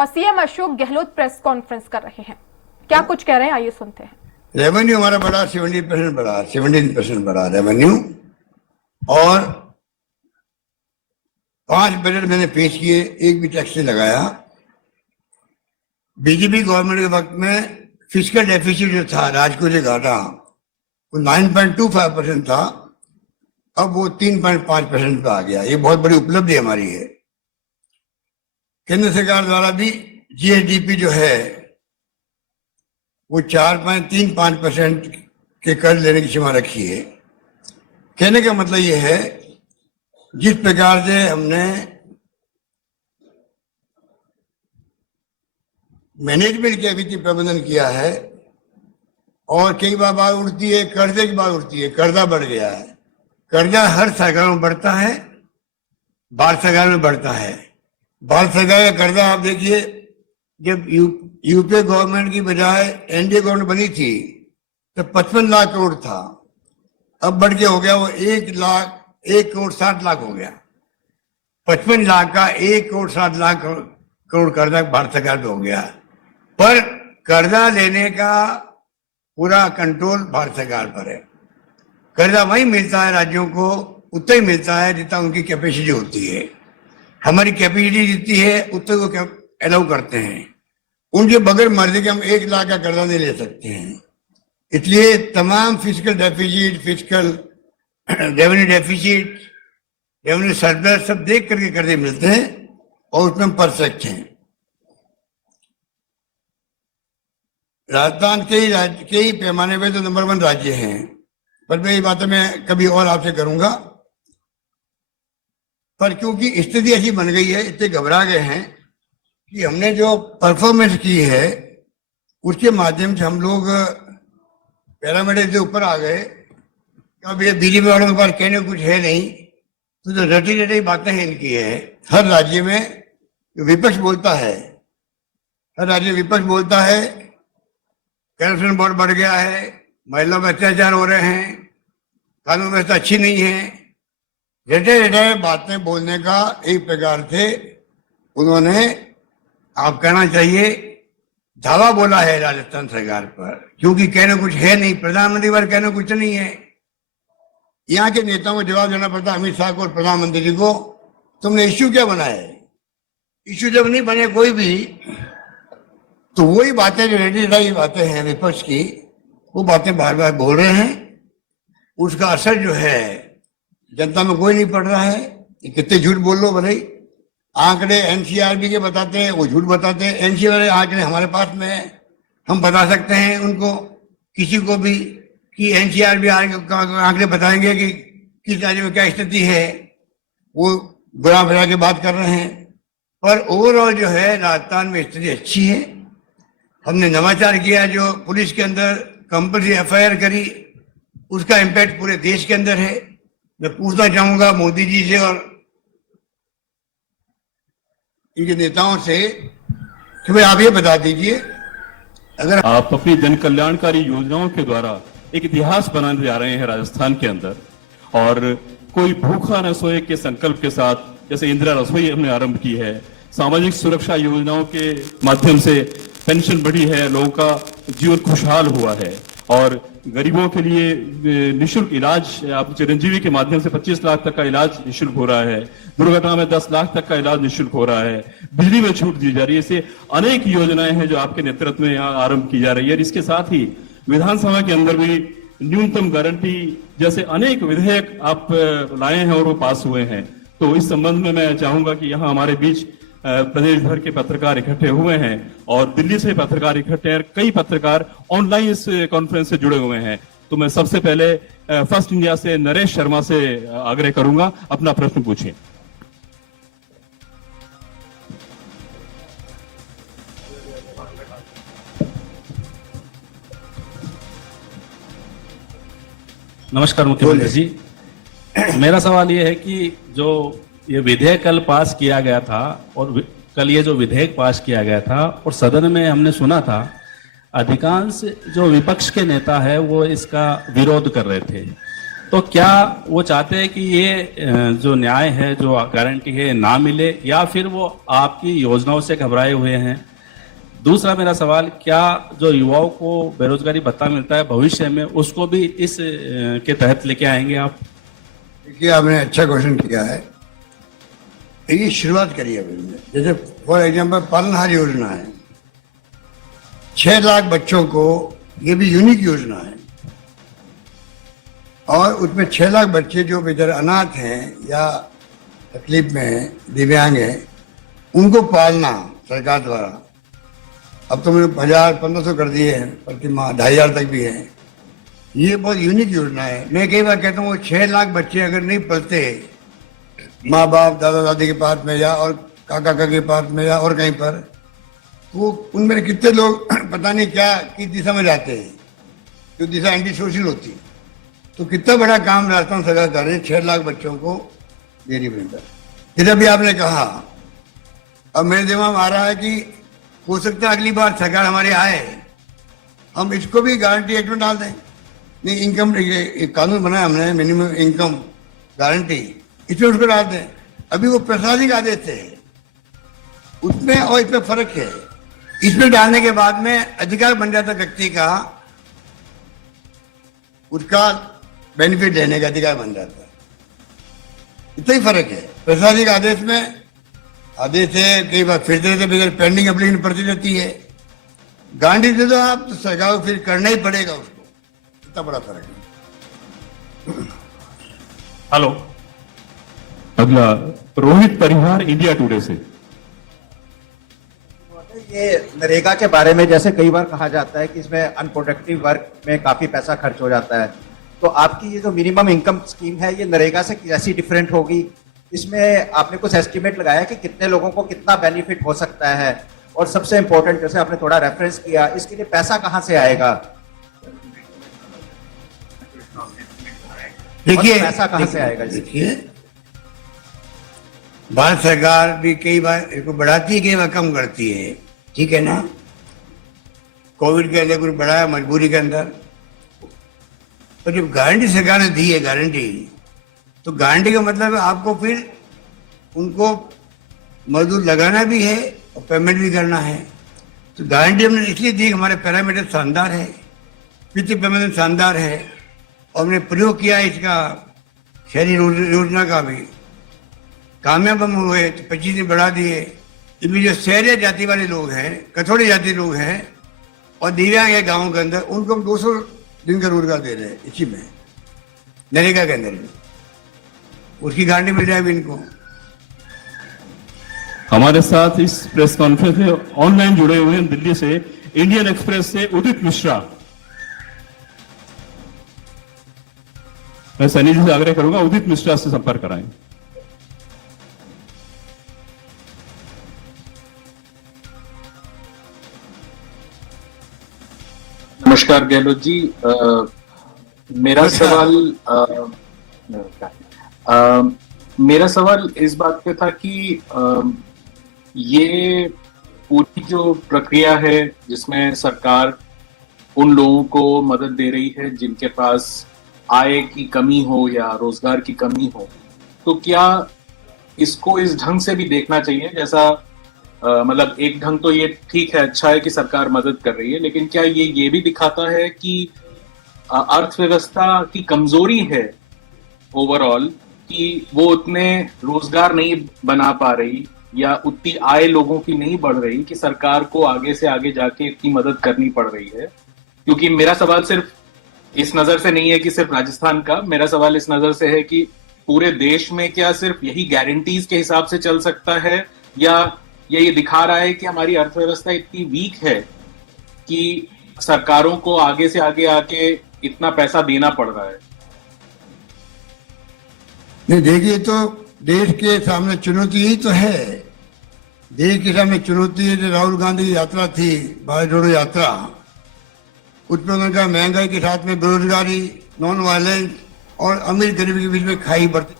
और CM Ashok Gehlot press conference कर रहे हैं। क्या कुछ कह रहे हैं, आइए सुनते हैं। रेवेन्यू हमारा बढ़ा, 17% बढ़ा, 17% बढ़ा रेवेन्यू। और 5 बजट मैंने पेश किए, एक भी टैक्स नहीं लगाया। बीजेपी गवर्नमेंट के वक्त में फिस्कल डेफिसिट जो था, राजकोषीय घाटा, वो 9.25% था, अब वो 3.5% पे आ गया। ये बहुत बड़ी उपलब्धि हमारी है। केंद्र सरकार द्वारा भी जीएसडीपी जो है वो 4.35% के कर्ज लेने की सीमा रखी है। कहने का मतलब ये है, जिस प्रकार से हमने मैनेजमेंट के वित्तीय प्रबंधन किया है, और कई बार बात उठती है, कर्जे की बात उठती है, कर्जा बढ़ गया है। कर्जा हर सरकार में बढ़ता है, भारत सरकार में बढ़ता है। भारत सरकार का कर्जा आप देखिए, जब यूपीए गवर्नमेंट की बजाय एनडीए गवर्नमेंट बनी थी तो 55 लाख करोड़ था, अब बढ़ के हो गया वो 1 करोड़ 60 लाख हो गया। 55 लाख का 1 करोड़ 60 लाख करोड़ कर्जा भारत सरकार पे हो गया। पर कर्जा लेने का पूरा कंट्रोल भारत सरकार पर है। कर्जा वही मिलता है राज्यों को, उतना ही मिलता है जितना उनकी कैपेसिटी होती है। हमारी कैपेसिटी जितनी है उतने को अलाउ करते हैं। उनके बगैर मर्जी के हम 1 लाख का कर्जा नहीं ले सकते हैं। इसलिए तमाम physical deficit, physical revenue deficit, revenue surplus सब देख करके कर्जे मिलते हैं और उसमें परफेक्ट हैं। राजस्थान कई पैमाने पे तो नंबर 1 राज्य हैं, पर मैं ये बातें मैं कभी और आपसे करूंगा। पर क्योंकि स्थिति ऐसी बन गई है, इतने घबरा गए हैं कि हमने जो परफॉर्मेंस की है उसके माध्यम से हम लोग पैरामीटर से ऊपर आ गए। अब ये बीजेपी वालों के पास कहने कुछ है नहीं, तो जो रटी रटी बातें हैं इनकी है। हर राज्य में विपक्ष बोलता है, हर राज्य में विपक्ष बोलता है करप्शन बहुत बढ़ गया है, महिलाओं पर अत्याचार हो रहे हैं, कानून व्यवस्था अच्छी नहीं है। रटे रटे बातें बोलने का एक प्रकार से उन्होंने, आप कहना चाहिए, धावा बोला है राजस्थान सरकार पर, क्योंकि कहने कुछ है नहीं। प्रधानमंत्री पर कहने कुछ नहीं है। यहाँ के नेताओं को जवाब देना पड़ता अमित शाह को और प्रधानमंत्री जी को, तुमने इश्यू क्या बनाया है? इश्यू जब नहीं बने कोई भी, तो वही बातें जो रेडी बातें हैं विपक्ष की, वो बातें बार बार बोल रहे हैं। उसका असर जो है जनता में कोई नहीं पड़ रहा है। कितने झूठ बोल लो भले, आंकड़े एनसीआरबी के बताते हैं, वो झूठ बताते हैं। एनसीआरबी आंकड़े हमारे पास में है, हम बता सकते हैं उनको, किसी को भी, कि एनसीआरबी आंकड़े बताएंगे कि किस राज्य में क्या स्थिति है। वो बुरा भरा के बात कर रहे हैं, पर ओवरऑल जो है राजस्थान में स्थिति अच्छी है। हमने नवाचार किया, जो पुलिस के अंदर कंपल्सरी एफआईआर करी, उसका इम्पैक्ट पूरे देश के अंदर है। मैं पूछना चाहूंगा मोदी जी से और इनके नेताओं से कि भाई आप ये बता दीजिए, अगर आप अपनी जन कल्याणकारी योजनाओं के द्वारा एक इतिहास बनाने जा रहे हैं राजस्थान के अंदर, और कोई भूखा न सोए के संकल्प के साथ, जैसे इंदिरा रसोई हमने आरंभ की है, सामाजिक सुरक्षा योजनाओं के माध्यम से पेंशन बढ़ी है, लोगों का जीवन खुशहाल हुआ है, और गरीबों के लिए निःशुल्क इलाज, आप चिरंजीवी के माध्यम से 25 लाख तक का इलाज निःशुल्क हो रहा है, दुर्घटना में 10 लाख तक का इलाज निःशुल्क हो रहा है, बिजली में छूट दी जा रही है। ऐसे अनेक योजनाएं हैं जो आपके नेतृत्व में यहाँ आरंभ की जा रही है। इसके साथ ही विधानसभा के अंदर भी न्यूनतम गारंटी जैसे अनेक विधेयक आप लाए हैं और वो पास हुए हैं। तो इस संबंध में मैं चाहूंगा कि यहाँ हमारे बीच प्रदेश भर के पत्रकार इकट्ठे हुए हैं, और दिल्ली से पत्रकार इकट्ठे हैं, कई पत्रकार ऑनलाइन इस कॉन्फ्रेंस से जुड़े हुए हैं। तो मैं सबसे पहले फर्स्ट इंडिया से नरेश शर्मा से आग्रह करूंगा, अपना प्रश्न पूछिए। नमस्कार मुख्यमंत्री जी, मेरा सवाल ये है कि जो ये विधेयक कल पास किया गया था, और कल ये जो विधेयक पास किया गया था और सदन में हमने सुना था, अधिकांश जो विपक्ष के नेता है वो इसका विरोध कर रहे थे। तो क्या वो चाहते हैं कि ये जो न्याय है, जो गारंटी है, ना मिले, या फिर वो आपकी योजनाओं से घबराए हुए हैं? दूसरा मेरा सवाल, क्या जो युवाओं को बेरोजगारी भत्ता मिलता है भविष्य में, उसको भी इस के तहत लेके आएंगे आप? देखिए, आपने अच्छा क्वेश्चन किया है। ये शुरुआत करी है हमने। जैसे फॉर एग्जांपल पालनहार योजना है, 6 लाख बच्चों को, ये भी यूनिक योजना है, और उसमें 6 लाख बच्चे जो बेचारे अनाथ हैं या तकलीफ में हैं, दिव्यांग हैं, उनको पालना सरकार द्वारा। अब तो मैंने 1000-1500 कर दिए हैं प्रति माह, 2500 तक भी है। ये बहुत यूनिक योजना है। मैं कई बार कहता हूँ, वो 6 लाख बच्चे अगर नहीं पलते माँ बाप दादा दादी के पास में, या और काका काका के पास में, या और कहीं पर, तो उनमें कितने लोग पता नहीं क्या किस दिशा में जाते हैं, जो दिशा एंटी सोशल होती है। तो कितना बड़ा काम राजस्थान सरकार कर रही है, 6 लाख बच्चों को डेयरी मिलकर। जैसा भी आपने कहा, अब मेरे दिमाग में आ रहा है कि हो सकता है अगली बार सरकार हमारे आए, हम इसको भी गारंटी एक्ट में डाल दें। नहीं, इनकम, एक कानून बनाया हमने, मिनिमम इनकम गारंटी, इसमें उसको डाल दें। अभी वो प्रशासनिक आदेश थे, उसमें और इसमें फर्क है। इसमें डालने के बाद में अधिकार बन जाता व्यक्ति का, उसका बेनिफिट लेने का अधिकार बन जाता है। इतना ही फर्क है। प्रशासनिक आदेश में आदेश है, कई बार फिर देते बगैर पेंडिंग एप्लीकेशन पड़ती रहती है। गारंटी दे दो आप, तो सरकार को फिर करना ही पड़ेगा उसको। इतना बड़ा फर्क है। हेलो, अगला रोहित परिहार इंडिया टुडे से। ये नरेगा के बारे में जैसे कई बार कहा जाता है कि इसमें अनप्रोडक्टिव वर्क में काफी पैसा खर्च हो जाता है, तो आपकी ये जो मिनिमम इनकम स्कीम है, ये नरेगा से कैसी डिफरेंट होगी? इसमें आपने कुछ एस्टिमेट लगाया कि कितने लोगों को कितना बेनिफिट हो सकता है? और सबसे इंपॉर्टेंट, जैसे आपने थोड़ा रेफरेंस किया, इसके लिए पैसा कहाँ से आएगा? देखिए, पैसा कहाँ से आएगा? देखिए, भारत सरकार भी कई बार इसको बढ़ाती है, कई बार कम करती है, ठीक है ना। कोविड के अंदर कुछ बढ़ाया मजबूरी के अंदर, और जब गारंटी सरकार ने दी है, गारंटी, तो गारंटी का मतलब है आपको फिर उनको मजदूर लगाना भी है और पेमेंट भी करना है। तो गारंटी हमने इसलिए दी, हमारे पैरामीटर शानदार है, वित्तीय पैमाने शानदार है, और हमने प्रयोग किया इसका शहरी योजना का भी, कामयाब हम हुए, तो 25 दिन बढ़ा दिए। इनमें जो शहरी जाति वाले लोग हैं, कथोड़ी जाति लोग हैं, और दिव्यांग है गाँव के अंदर, उनको हम 200 दिन का रोजगार दे रहे हैं इसी में, नरेगा के अंदर। उसकी गारंटी मिल जाएगी इनको। हमारे साथ इस प्रेस कॉन्फ्रेंस में ऑनलाइन जुड़े हुए हैं दिल्ली से इंडियन एक्सप्रेस से उदित मिश्रा। मैं सनी जी से आग्रह करूंगा, उदित मिश्रा से संपर्क कराएं। नमस्कार गहलोत जी, मेरा सवाल इस बात पे था कि ये पूरी जो प्रक्रिया है जिसमें सरकार उन लोगों को मदद दे रही है जिनके पास आय की कमी हो या रोजगार की कमी हो, तो क्या इसको इस ढंग से भी देखना चाहिए? जैसा मतलब एक ढंग तो ये ठीक है, अच्छा है कि सरकार मदद कर रही है, लेकिन क्या ये भी दिखाता है कि अर्थव्यवस्था की कमजोरी है ओवरऑल, कि वो उतने रोजगार नहीं बना पा रही या उतनी आय लोगों की नहीं बढ़ रही कि सरकार को आगे से आगे जाके इतनी मदद करनी पड़ रही है? क्योंकि मेरा सवाल सिर्फ इस नजर से नहीं है कि सिर्फ राजस्थान का, मेरा सवाल इस नजर से है कि पूरे देश में क्या सिर्फ यही गारंटीज के हिसाब से चल सकता है, या ये दिखा रहा है कि हमारी अर्थव्यवस्था इतनी वीक है कि सरकारों को आगे से आगे आके इतना पैसा देना पड़ रहा है? नहीं, देखिए, तो देश के सामने चुनौती ही तो है। देश के सामने चुनौती है। जो राहुल गांधी की यात्रा थी, भारत जोड़ो यात्रा, उसमें उन्होंने कहा महंगाई के साथ में बेरोजगारी, नॉन वायलेंस और अमीर गरीब के बीच में खाई बढ़ती